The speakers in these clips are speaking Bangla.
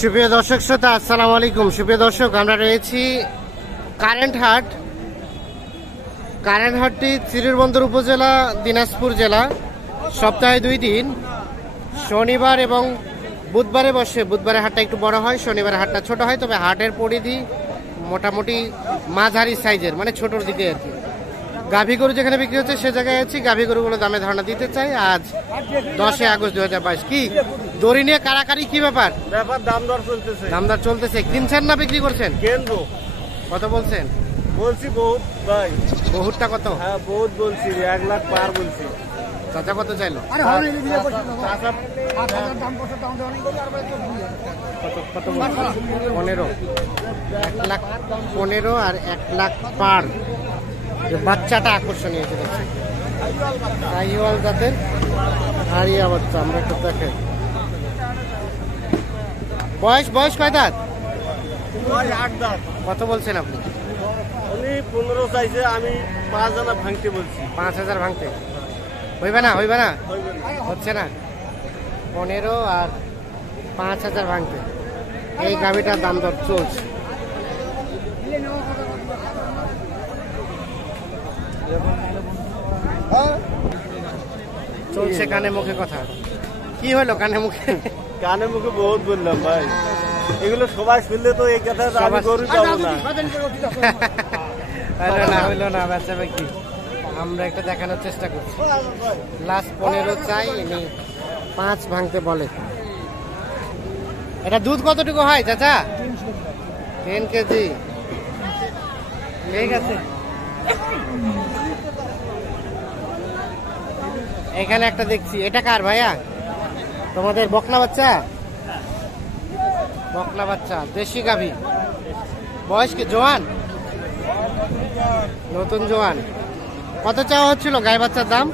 সুপ্রিয় দর্শক শ্রোতা, আসসালামু আলাইকুম। সুপ্রিয় দর্শক, আমরা রয়েছি কারেন্ট হাটটি চিরিরবন্দর উপজেলা, দিনাজপুর জেলা। সপ্তাহে 2 দিন, শনিবার এবং বুধবারে বসে। বুধবারে হাটটা একটু বড় হয়, শনিবারে হাটটা ছোট হয়। তবে হাটের পরিধি মোটামুটি মাঝারি সাইজের, মানে ছোটোর দিকে আর কি। গাভী গরু যেখানে বিক্রি হচ্ছে সে জায়গায় আছি। গাভী গরুগুলো দামে ধারণা দিতে চাই। আজ 10 আগস্ট 2022। কি দড়ি নিয়ে কারাকারি, কি ব্যাপার? দাম দর চলতেছে। কিনছেন না বিক্রি করছেন? কেনবো। কত বলছেন? বলছি বহুত ভাই। বহুতটা কত? হ্যাঁ বহুত বলছি, 1 লাখ পার বলছি। চাচা কত চাইলো? কত কত? 15। 1,15,000 আর 1 লাখ পার। বাচ্চাটা আকর্ষণীয় দেখছি, শাহিওয়াল জাতের হারিয়া বাচ্চা। আমরা একটু দেখে বয়স কয় দাঁত? 8 দাঁত। কত বলছেন আপনি? উনি 15 চাইছে, আমি 5 জানা ভাঙতে বলছি। 5,000 ভাঙতে হইবে না? হচ্ছে না। 15 আর 5,000 ভাঙতে। এই গাভিটার দাম দর চলছে। চলছে কানে মুখে কথা। কি হলো কানে মুখে? কানে মুখে বহুত বললাম ভাই, এগুলো সবাই শুনলে তো এই কথা আমি গরু পাবো না। হইলো না বেচা বিক্রি। আমরা একটা দেখানোর চেষ্টা করছি। লাস্ট 15 চাই, ইনি 5 ভাঙতে বলে। এটা দুধ কতটুকু হয় চাচা? 10 কেজি। ঠিক আছে। এখানে একটা দেখছি, এটা কার ভাইয়া? তোমাদের বকনা বাচ্চা? বকনা বাচ্চা, দেশি গাভী। বয়স কি জোয়ান? নতুন জোয়ান। কত চাওয়া হচ্ছিল গায়ে বাচ্চার দাম?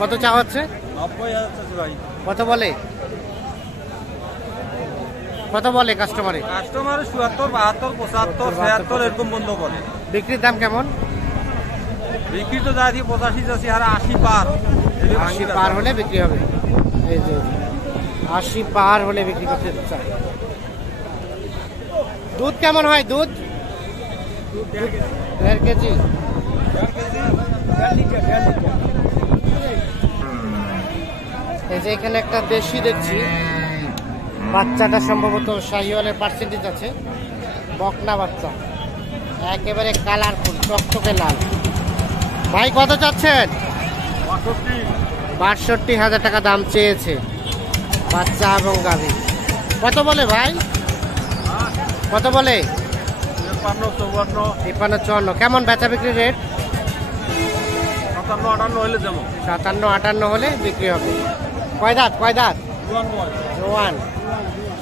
কত চাওয়া হচ্ছে? 90,000 ভাই। কত বলে? কত বলে কাস্টমারে? 77, 72, 75, 76 এরকম বন্ধ করে। বিক্রির দাম কেমন? বিক্রি তো যাই 85 যাচ্ছি, আর 80 পার। 80 পার হলে বিক্রি হবে। এই যে 80 পার হলে বিক্রি করতে চাই। দুধ কেমন হয়? দুধ 1.5 কেজি। এই যে এখানে একটা দেশি দেখছি, বাচ্চাটা সম্ভবত শাহিওয়ালের পার্সেন্টেজ আছে। বকনা বাচ্চা, একেবারে কালারফুল, টকটকে লাল। ভাই কত চাচ্ছেন? 62,000 টাকা দাম চেয়েছে বাচ্চা এবং গাভী। কত বলে ভাই? কত বলে? 53, 54, 53, 54। কেমন বেচা বিক্রি রেট? 57, 58 হলে যাবো। 57, 58 হলে বিক্রি হবে। কয় দাঁত? জোয়ান।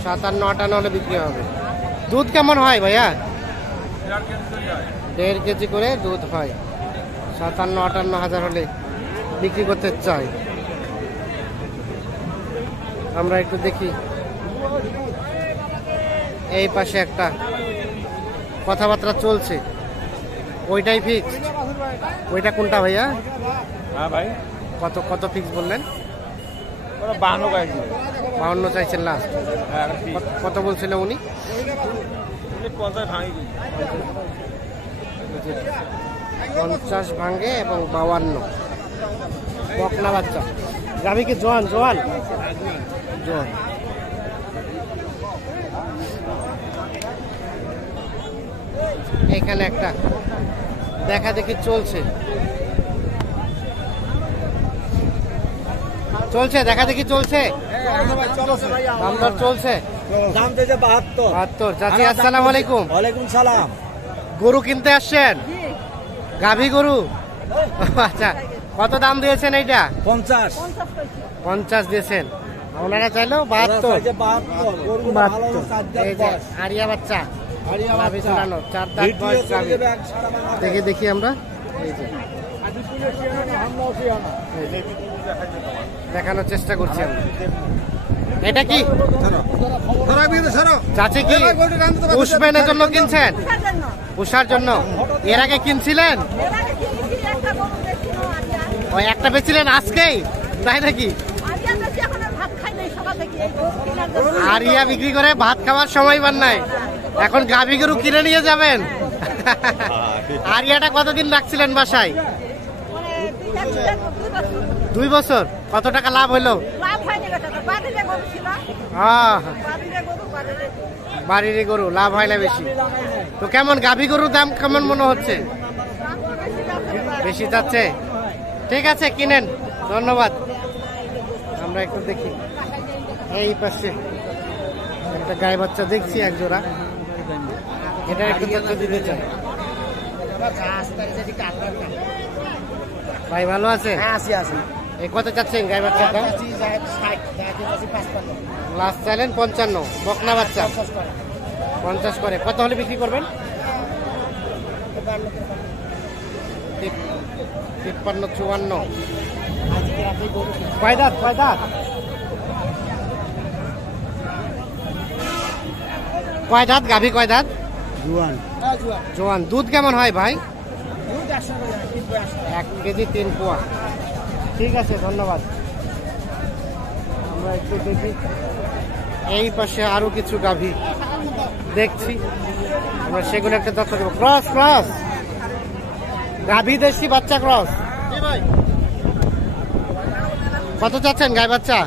57, 58 হলে বিক্রি হবে। দুধ কেমন হয় ভাইয়া? 1.5 কেজি করে দুধ হয়। 57, 58 হাজার হলে বিক্রি করতে চাই। আমরা একটু দেখি, এই পাশে একটা কথাবার্তা চলছে। ওইটাই ফিক্সড? ওইটা কোনটা ভাইয়া? হ্যাঁ ভাই। কত ফিক্স বললেন? 52 চাইছেন লাস্ট? কত বলছিল উনি? 50 ভাঙে এবং 52। বকনা বাচ্চা, গাভী কি জোয়ান? এখানে একটা দেখা দেখি চলছে, দেখা দেখি চলছে। দাম দর চলছে। দাম দিয়েছে 72। চাচি আসসালামু আলাইকুম। ওয়ালাইকুম সালাম। গরু কিনতে আসছেন? গাভী গরু? আচ্ছা, কত দাম দিয়েছেন এইটা? 50 দিয়েছেন। ওনারা চাইলো 72। আরিয়া বাচ্চা, 4 দাঁত বয়স গাভী। দেখি আমরা এই যে দেখানোর চেষ্টা করছি আমরা। এটা কি চাচি? কি পুষবেনের জন্য কিনছেন? পুষার জন্য। এর আগে কিনছিলেন? ওই একটা বেচিলেন আজকেই, তাই নাকি? আরিয়া বিক্রি করে ভাত খাওয়ার সময় পান নাই, এখন গাভী গরু কিনে নিয়ে যাবেন। আরিয়াটা কতদিন রাখছিলেন বাসায়? 2 বছর। কত টাকা লাভ হইলো? বাড়ির গরু লাভ হয় না বেশি। তো কেমন গাভী গরুর দাম কেমন মনে হচ্ছে? বেশি যাচ্ছে। ঠিক আছে, কিনেন। ধন্যবাদ। আমরা একটু দেখি এই পাশে একটা গায়ে বাচ্চা দেখছি, এক জোড়া। এটা একটু তথ্য দিতে চাই। ভাই ভালো আছে? এই কত চাচ্ছেন গায়ে বাচ্চাটা? লাস্ট চাইলেন 55। বকনা বাচ্চা 50 করে। কত হলে বিক্রি করবেন? 53, 54। কয় দাঁত? কয় দাঁত গাভী? কয় দাঁত? জোয়ান। দুধ কেমন হয় ভাই? 1 কেজি 3 পোয়া। ঠিক আছে, ধন্যবাদ। আমরা একটু দেখি এই পাশে আরো কিছু গাভী দেখছি, আমরা সেগুলো একটা তথ্য দেবো। ক্রস গাভী দেশি বাচ্চা ক্রস। কত চাচ্ছেন গায়ে বাচ্চা?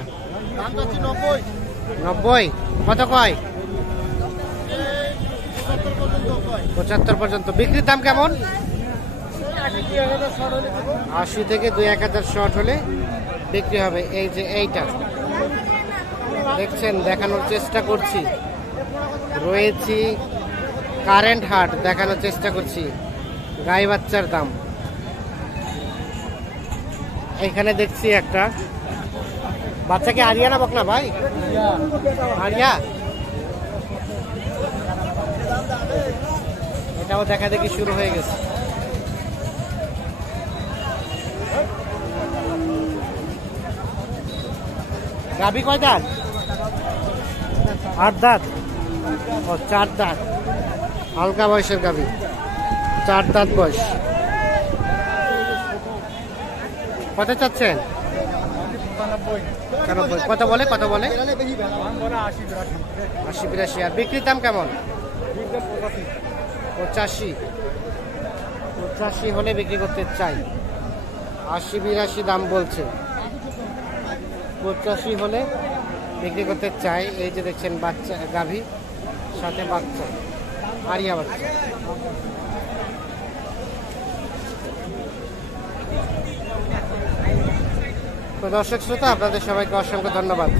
90। কত কয়? 75 পর্যন্ত। বিক্রির দাম কেমন? 80 থেকে 2-1000 শর্ট হলে বিক্রি হবে। এই যে এইটা দেখছেন, দেখানোর চেষ্টা করছি। রয়েছি কারেন্ট হাট, দেখানোর চেষ্টা করছি গাই বাচ্চার দাম। এখানে দেখছি একটা বাচ্চাকে। আরিয়া না বকনা ভাই? আরিয়া। এটাও দেখা দেখি শুরু হয়ে গেছে। গাভী কয় দাঁত? 8 দাঁত। ও 4 দাঁত। হালকা বয়সের গাভী, 4 দাঁত বয়স। কত চাচ্ছেন? 91। কত বলে? 80-82। আর বিক্রির দাম কেমন? 85 হলে বিক্রি করতে চাই। 80-82 দাম বলছে। 85 হলে বিক্রি করতে চাই। এই যে দেখছেন বাচ্চা গাভী, সাথে বাচ্চা, আরিয়া বাচ্চা। তো দর্শক শ্রোতা, আপনাদের সবাইকে অসংখ্য ধন্যবাদ।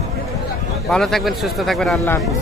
ভালো থাকবেন, সুস্থ থাকবেন। আল্লাহ হাফেজ।